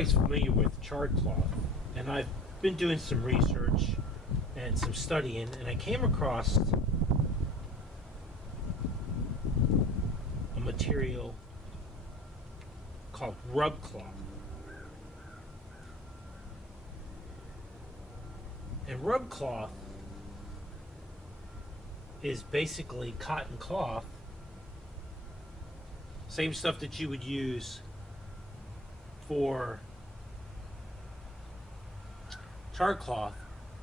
everybody's familiar with charred cloth, and I've been doing some research and some studying, and I came across a material called rub cloth. And rub cloth is basically cotton cloth, same stuff that you would use for charred cloth,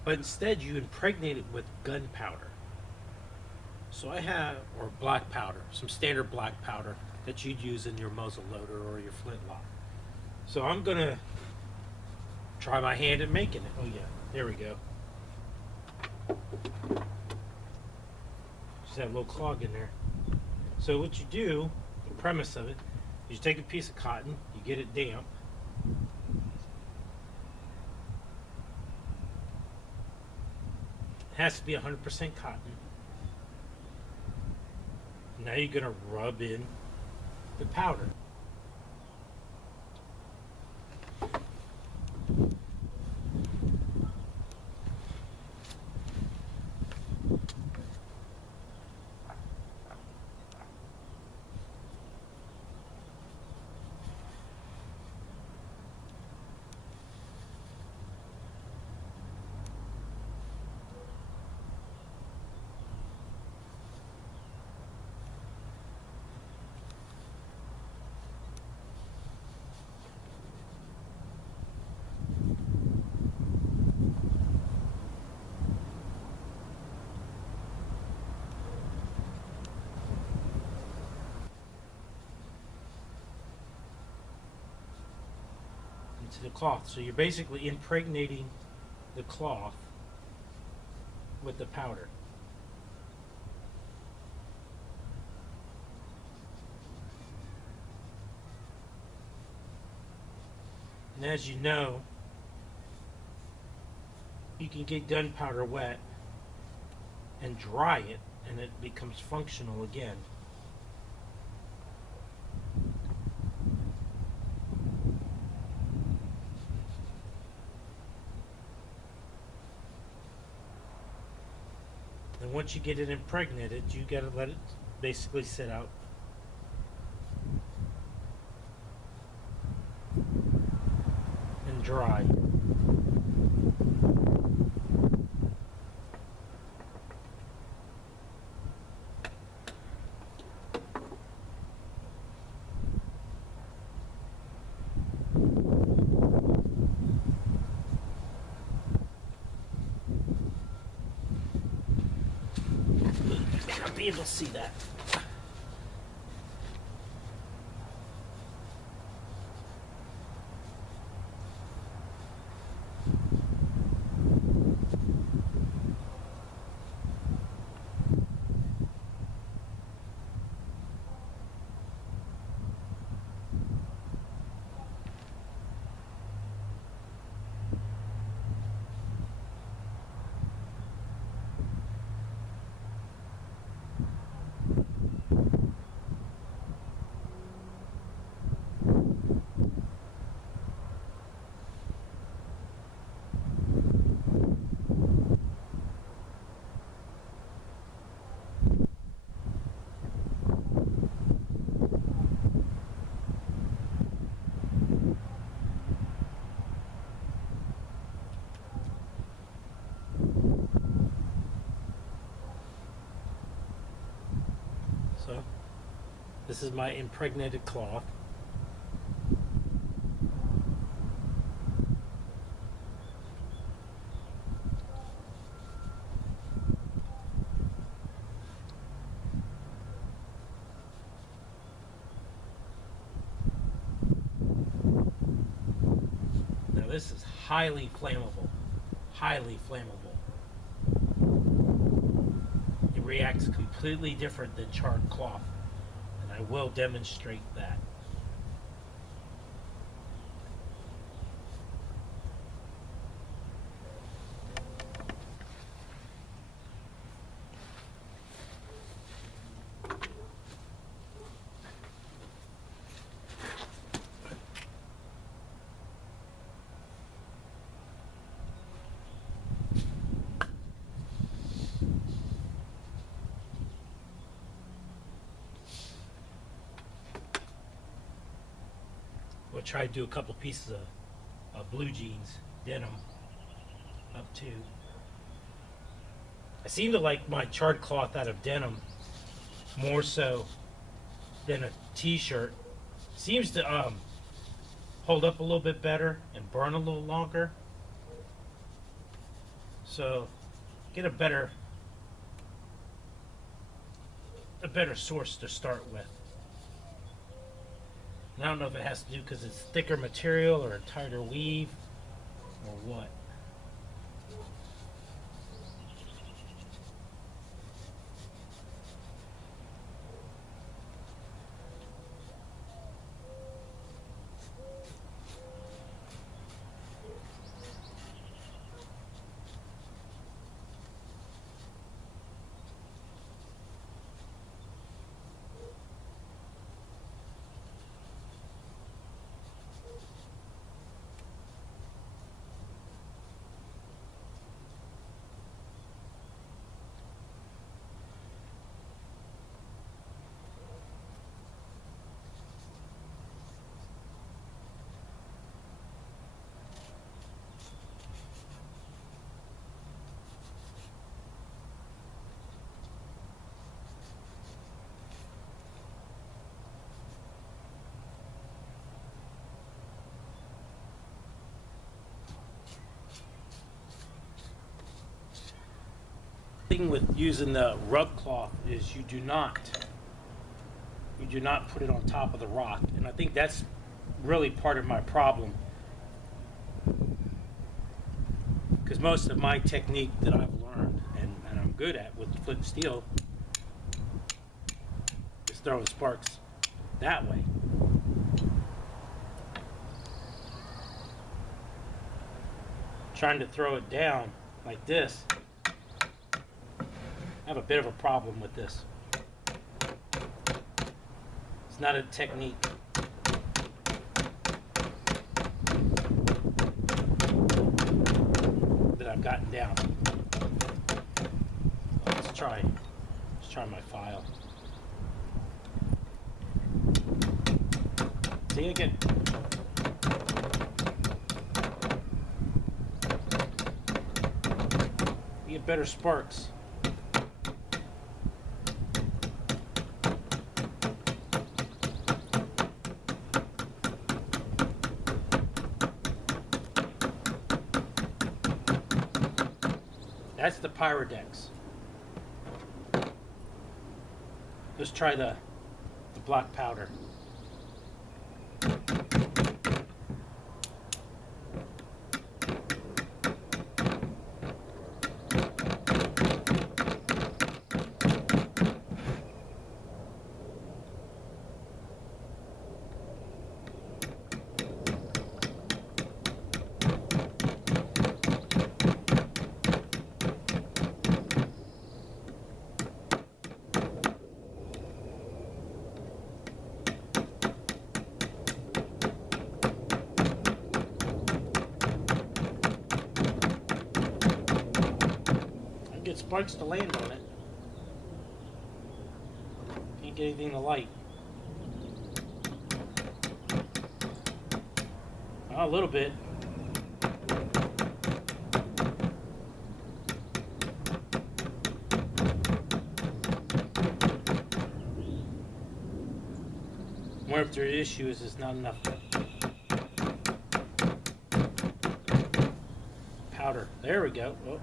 but instead you impregnate it with gunpowder. So I have, or black powder, some standard black powder that you'd use in your muzzle loader or your flintlock. So I'm gonna try my hand at making it. Oh yeah, there we go. Just that little clog in there. So what you do, the premise of it, is you take a piece of cotton, you get it damp, it has to be 100% cotton. Now you're going to rub in the powder. Into the cloth. So you're basically impregnating the cloth with the powder. And as you know, you can get gunpowder wet and dry it, and it becomes functional again. And once you get it impregnated, you gotta let it basically sit out and dry. I'll be able to see that. So this is my impregnated cloth. Now this is highly flammable. Highly flammable. It reacts completely different than charred cloth, and I will demonstrate that. tried to do a couple pieces of blue jeans, denim, up to. I seem to like my charred cloth out of denim more so than a t-shirt. Seems to hold up a little bit better and burn a little longer. So get a better source to start with. And I don't know if it has to do because it's thicker material or a tighter weave or what. Thing with using the rub cloth is you do not put it on top of the rock, and I think that's really part of my problem, because most of my technique that I've learned and I'm good at with flint steel is throwing sparks that way. Trying to throw it down like this, I have a bit of a problem with this. It's not a technique. That I've gotten down. Let's try my file. See again. You get better sparks. That's the Pyrodex. Let's try the black powder. Sparks to land on it. Can't get anything to light. Oh, a little bit. I wonder if their issue is there's not enough powder. There we go. Oh.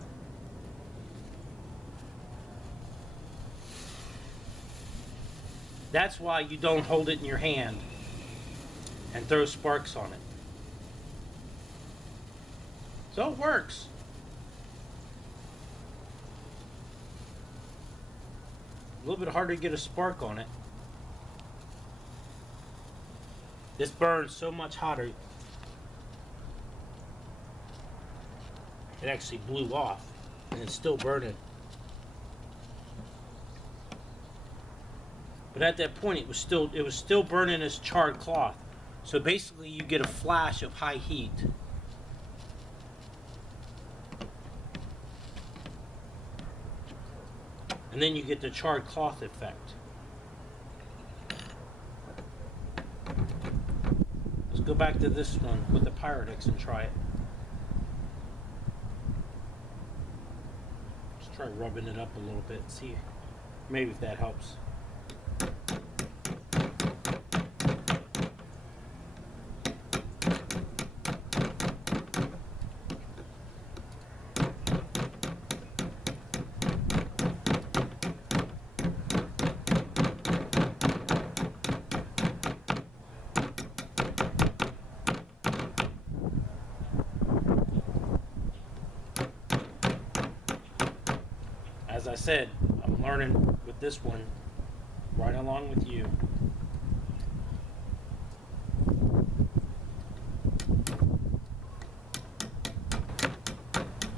That's why you don't hold it in your hand and throw sparks on it. So it works. A little bit harder to get a spark on it. This burns so much hotter. It actually blew off and it's still burning. But at that point, it was still burning as charred cloth. So basically, you get a flash of high heat. And then you get the charred cloth effect. Let's go back to this one with the Pyrex and try it. Just try rubbing it up a little bit. See, maybe if that helps. As I said, I'm learning with this one right along with you.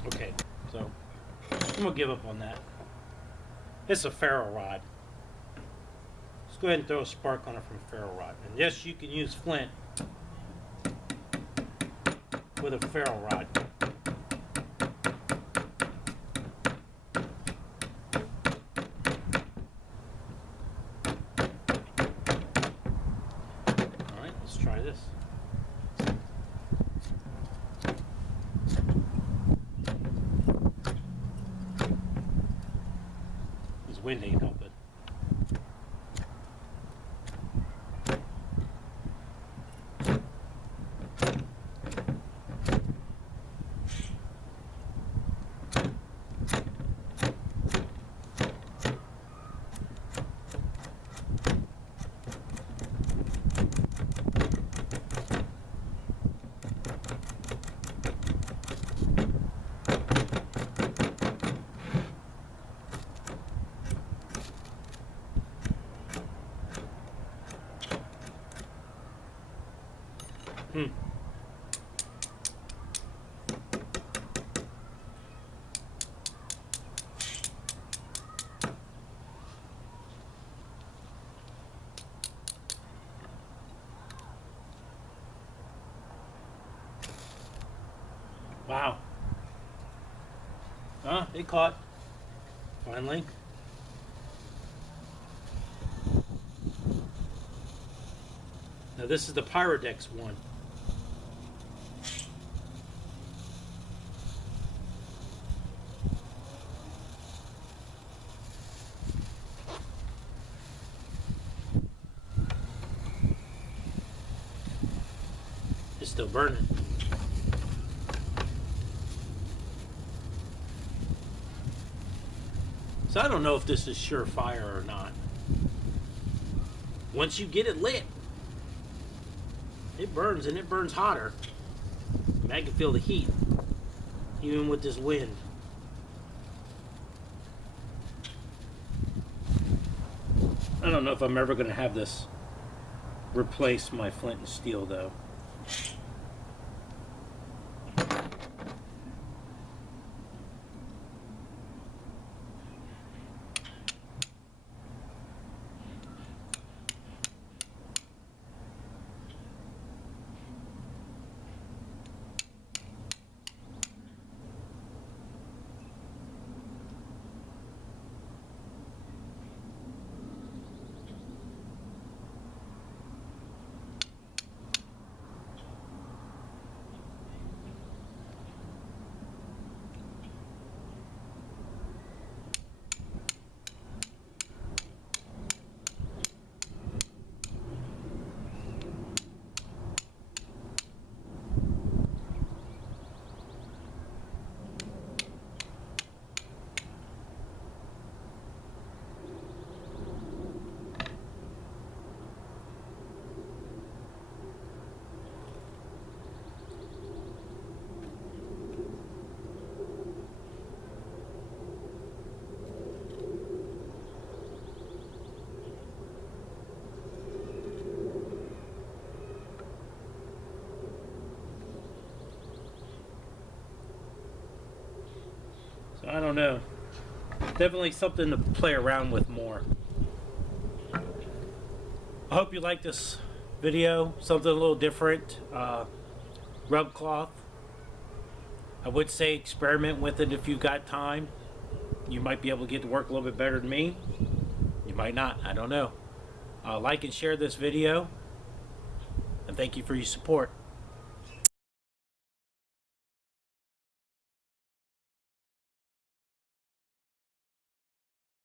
Okay, so I'm gonna give up on that. It's a ferro rod. Let's go ahead and throw a spark on it from a ferro rod. And yes, you can use flint with a ferro rod. Let's try this. This wind ain't helping. Wow. It caught. Finally. Now this is the Pyrex one. It's still burning. So I don't know if this is surefire or not. Once you get it lit, it burns, and it burns hotter. I mean, I can feel the heat, even with this wind. I don't know if I'm ever going to have this replace my flint and steel, though. So I don't know. Definitely something to play around with more. I hope you like this video. Something a little different. Rub cloth. I would say experiment with it if you've got time. You might be able to get to work a little bit better than me. You might not. I don't know. Like and share this video. and thank you for your support.